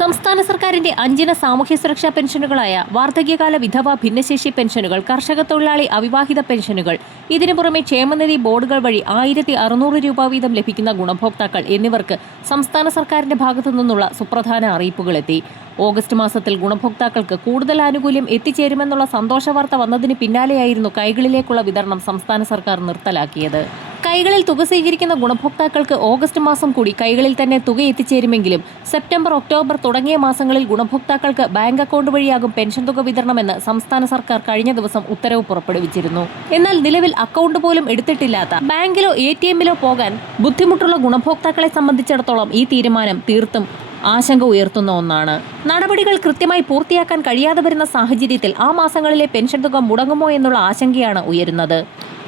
സംസ്ഥാന സർക്കാരിന്റെ 5 സാമൂഹ്യ സുരക്ഷാ പെൻഷനുകളായ വാർദ്ധക്യകാല വിധവ ഭിന്നശേഷി പെൻഷനുകൾ, കർഷക തൊഴിലാളി അവിവാഹിത പെൻഷനുകൾ, ഇതിനു പുറമെ ക്ഷേമനിധി ബോർഡുകൾ വഴി 1600 രൂപ വീതം ലഭിക്കുന്ന ഗുണഭോക്താക്കൾ എന്നിവർക്ക് സംസ്ഥാന സർക്കാരിന്റെ ഭാഗത്തു നിന്നുള്ള സുപ്രധാന അറിയിപ്പുകളെത്തി. ഓഗസ്റ്റ് മാസത്തിൽ ഗുണഭോക്താക്കൾക്ക് കൂടുതൽ ആനുകൂല്യം എത്തിച്ചേരുമെന്നുള്ള സന്തോഷവാർത്ത വന്നതിന് പിന്നാലെയായിരുന്നു കൈകളിലേക്കുള്ള വിതരണം സംസ്ഥാന സർക്കാർ നിർത്തലാക്കിയത്. കൈകളിൽ തുക സ്വീകരിക്കുന്ന ഗുണഭോക്താക്കൾക്ക് ഓഗസ്റ്റ് മാസം കൂടി കൈകളിൽ തന്നെ തുക എത്തിച്ചേരുമെങ്കിലും സെപ്റ്റംബർ, ഒക്ടോബർ തുടങ്ങിയ മാസങ്ങളിൽ ഗുണഭോക്താക്കൾക്ക് ബാങ്ക് അക്കൗണ്ട് വഴിയാകും പെൻഷൻ തുക വിതരണമെന്ന് സംസ്ഥാന സർക്കാർ കഴിഞ്ഞ ദിവസം ഉത്തരവ് പുറപ്പെടുവിച്ചിരുന്നു. എന്നാൽ നിലവിൽ അക്കൗണ്ട് പോലും എടുത്തിട്ടില്ലാത്ത, ബാങ്കിലോ ATM-ലോ പോകാൻ ബുദ്ധിമുട്ടുള്ള ഗുണഭോക്താക്കളെ സംബന്ധിച്ചിടത്തോളം ഈ തീരുമാനം തീർത്തും ആശങ്ക ഉയർത്തുന്ന ഒന്നാണ്. നടപടികൾ കൃത്യമായി പൂർത്തിയാക്കാൻ കഴിയാതെ വരുന്ന സാഹചര്യത്തിൽ ആ മാസങ്ങളിലെ പെൻഷൻ തുക മുടങ്ങുമോ എന്നുള്ള ആശങ്കയാണ് ഉയരുന്നത്.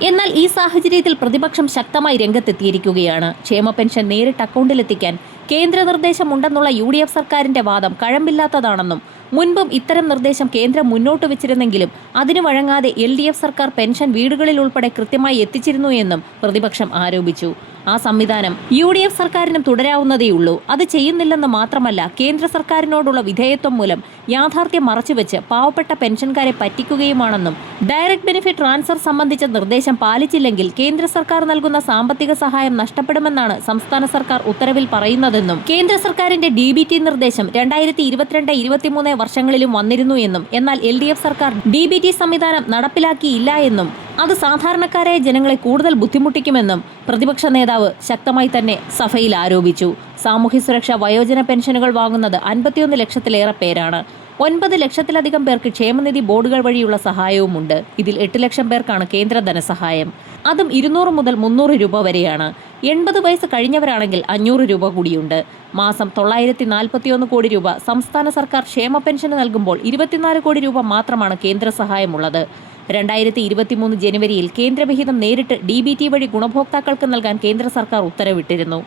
എന്നാൽ ഈ സാഹചര്യത്തിൽ പ്രതിപക്ഷം ശക്തമായി രംഗത്തെത്തിയിരിക്കുകയാണ്. ക്ഷേമ പെൻഷൻ നേരിട്ട് അക്കൗണ്ടിലെത്തിക്കാൻ കേന്ദ്ര നിർദ്ദേശമുണ്ടെന്നുള്ള UDF സർക്കാരിന്റെ വാദം കഴമ്പില്ലാത്തതാണെന്നും മുൻപും ഇത്തരം നിർദ്ദേശം കേന്ദ്രം മുന്നോട്ട് വെച്ചിരുന്നെങ്കിലും അതിന് വഴങ്ങാതെ LDF സർക്കാർ പെൻഷൻ വീടുകളിൽ ഉൾപ്പെടെ കൃത്യമായി എത്തിച്ചിരുന്നു എന്നും പ്രതിപക്ഷം ആരോപിച്ചു. ആ സംവിധാനം UDF സർക്കാരിനും തുടരാവുന്നതേയുള്ളൂ. അത് ചെയ്യുന്നില്ലെന്ന് മാത്രമല്ല, കേന്ദ്ര സർക്കാരിനോടുള്ള വിധേയത്വം മൂലം യാഥാർത്ഥ്യം മറച്ചുവെച്ച് പാവപ്പെട്ട പെൻഷൻകാരെ പറ്റിക്കുകയുമാണെന്നും ഡയറക്ട് ബെനിഫിറ്റ് ട്രാൻസ്ഫർ സംബന്ധിച്ച നിർദ്ദേശം പാലിച്ചില്ലെങ്കിൽ കേന്ദ്ര സർക്കാർ നൽകുന്ന സാമ്പത്തിക സഹായം നഷ്ടപ്പെടുമെന്നാണ് സംസ്ഥാന സർക്കാർ ഉത്തരവിൽ പറയുന്നതെന്നും കേന്ദ്ര സർക്കാരിന്റെ DBT നിർദ്ദേശം 2022-23 വർഷങ്ങളിലും വന്നിരുന്നു എന്നും എന്നാൽ LDF സർക്കാർ DBT സംവിധാനം നടപ്പിലാക്കിയില്ല എന്നും അത് സാധാരണക്കാരായ ജനങ്ങളെ കൂടുതൽ ബുദ്ധിമുട്ടിക്കുമെന്നും പ്രതിപക്ഷ നേതാവ് ശക്തമായി തന്നെ സഭയിൽ ആരോപിച്ചു. സാമൂഹ്യ സുരക്ഷാ വയോജന പെൻഷനുകൾ വാങ്ങുന്നത് 51 ലക്ഷത്തിലേറെ പേരാണ്. 9 ലക്ഷത്തിലധികം പേർക്ക് ക്ഷേമനിധി ബോർഡുകൾ വഴിയുള്ള സഹായവുമുണ്ട്. ഇതിൽ 8 ലക്ഷം പേർക്കാണ് കേന്ദ്ര ധനസഹായം. അതും 200 മുതൽ 300 രൂപ വരെയാണ്. 80 വയസ്സ് കഴിഞ്ഞവരാണെങ്കിൽ 500 രൂപ കൂടിയുണ്ട്. മാസം 941 കോടി രൂപ സംസ്ഥാന സർക്കാർ ക്ഷേമ പെൻഷന് നൽകുമ്പോൾ 24 കോടി രൂപ മാത്രമാണ് കേന്ദ്ര സഹായമുള്ളത്. 2023 ജനുവരിയിൽ കേന്ദ്രവിഹിതം നേരിട്ട് DBT വഴി ഗുണഭോക്താക്കൾക്ക് നൽകാൻ കേന്ദ്ര സർക്കാർ ഉത്തരവിട്ടിരുന്നു.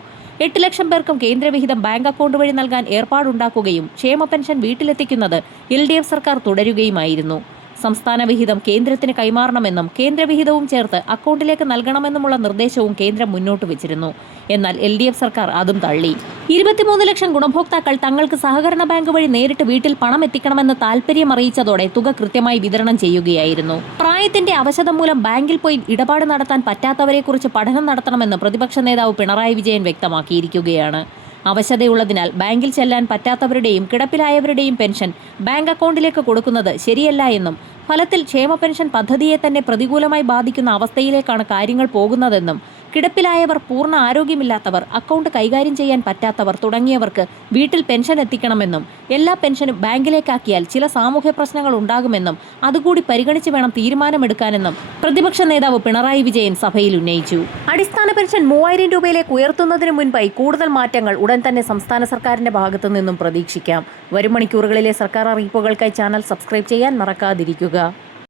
8 ലക്ഷം പേർക്കും കേന്ദ്രവിഹിതം ബാങ്ക് അക്കൗണ്ട് വഴി നൽകാൻ ഏർപ്പാടുണ്ടാക്കുകയും ക്ഷേമ പെൻഷൻ വീട്ടിലെത്തിക്കുന്നത് LDF സർക്കാർ തുടരുകയുമായിരുന്നു. സംസ്ഥാന വിഹിതം കേന്ദ്രത്തിന് കൈമാറണമെന്നും കേന്ദ്രവിഹിതവും ചേർത്ത് അക്കൗണ്ടിലേക്ക് നൽകണമെന്നുമുള്ള നിർദ്ദേശവും കേന്ദ്രം മുന്നോട്ട് വെച്ചിരുന്നു. എന്നാൽ LDF സർക്കാർ അതും തള്ളി. 23 ലക്ഷം ഗുണഭോക്താക്കൾ തങ്ങൾക്ക് സഹകരണ ബാങ്ക് വഴി നേരിട്ട് വീട്ടിൽ പണം എത്തിക്കണമെന്ന് താൽപര്യം അറിയിച്ചതോടെ തുക കൃത്യമായി വിതരണം ചെയ്യുകയായിരുന്നു. പ്രായത്തിന്റെ അവശത മൂലം ബാങ്കിൽ പോയി ഇടപാട് നടത്താൻ പറ്റാത്തവരെക്കുറിച്ച് പഠനം നടത്തണമെന്ന് പ്രതിപക്ഷ നേതാവ് പിണറായി വിജയൻ വ്യക്തമാക്കിയിരിക്കുകയാണ്. അവശതയുള്ളതിനാൽ ബാങ്കിൽ ചെല്ലാൻ പറ്റാത്തവരുടെയും കിടപ്പിലായവരുടെയും പെൻഷൻ ബാങ്ക് അക്കൗണ്ടിലേക്ക് കൊടുക്കുന്നത് ശരിയല്ല എന്നും ഫലത്തിൽ ക്ഷേമ പെൻഷൻ പദ്ധതിയെ തന്നെ പ്രതികൂലമായി ബാധിക്കുന്ന അവസ്ഥയിലേക്കാണ് കാര്യങ്ങൾ പോകുന്നതെന്നും കിടപ്പിലായവർ, പൂർണ്ണ ആരോഗ്യമില്ലാത്തവർ, അക്കൗണ്ട് കൈകാര്യം ചെയ്യാൻ പറ്റാത്തവർ തുടങ്ങിയവർക്ക് വീട്ടിൽ പെൻഷൻ എത്തിക്കണമെന്നും എല്ലാ പെൻഷനും ബാങ്കിലേക്കാക്കിയാൽ ചില സാമൂഹ്യ പ്രശ്നങ്ങൾ ഉണ്ടാകുമെന്നും അതുകൂടി പരിഗണിച്ച് വേണം തീരുമാനമെടുക്കാനെന്നും പ്രതിപക്ഷ നേതാവ് പിണറായി വിജയൻ സഭയിൽ ഉന്നയിച്ചു. അടിസ്ഥാന പെൻഷൻ 3000 രൂപയിലേക്ക് ഉയർത്തുന്നതിന് മുൻപായി കൂടുതൽ മാറ്റങ്ങൾ ഉടൻ തന്നെ സംസ്ഥാന സർക്കാരിന്റെ ഭാഗത്തു നിന്നും പ്രതീക്ഷിക്കാം. വരും മണിക്കൂറുകളിലെ സർക്കാർ അറിയിപ്പുകൾക്കായി ചാനൽ സബ്സ്ക്രൈബ് ചെയ്യാൻ മറക്കാതിരിക്കുക.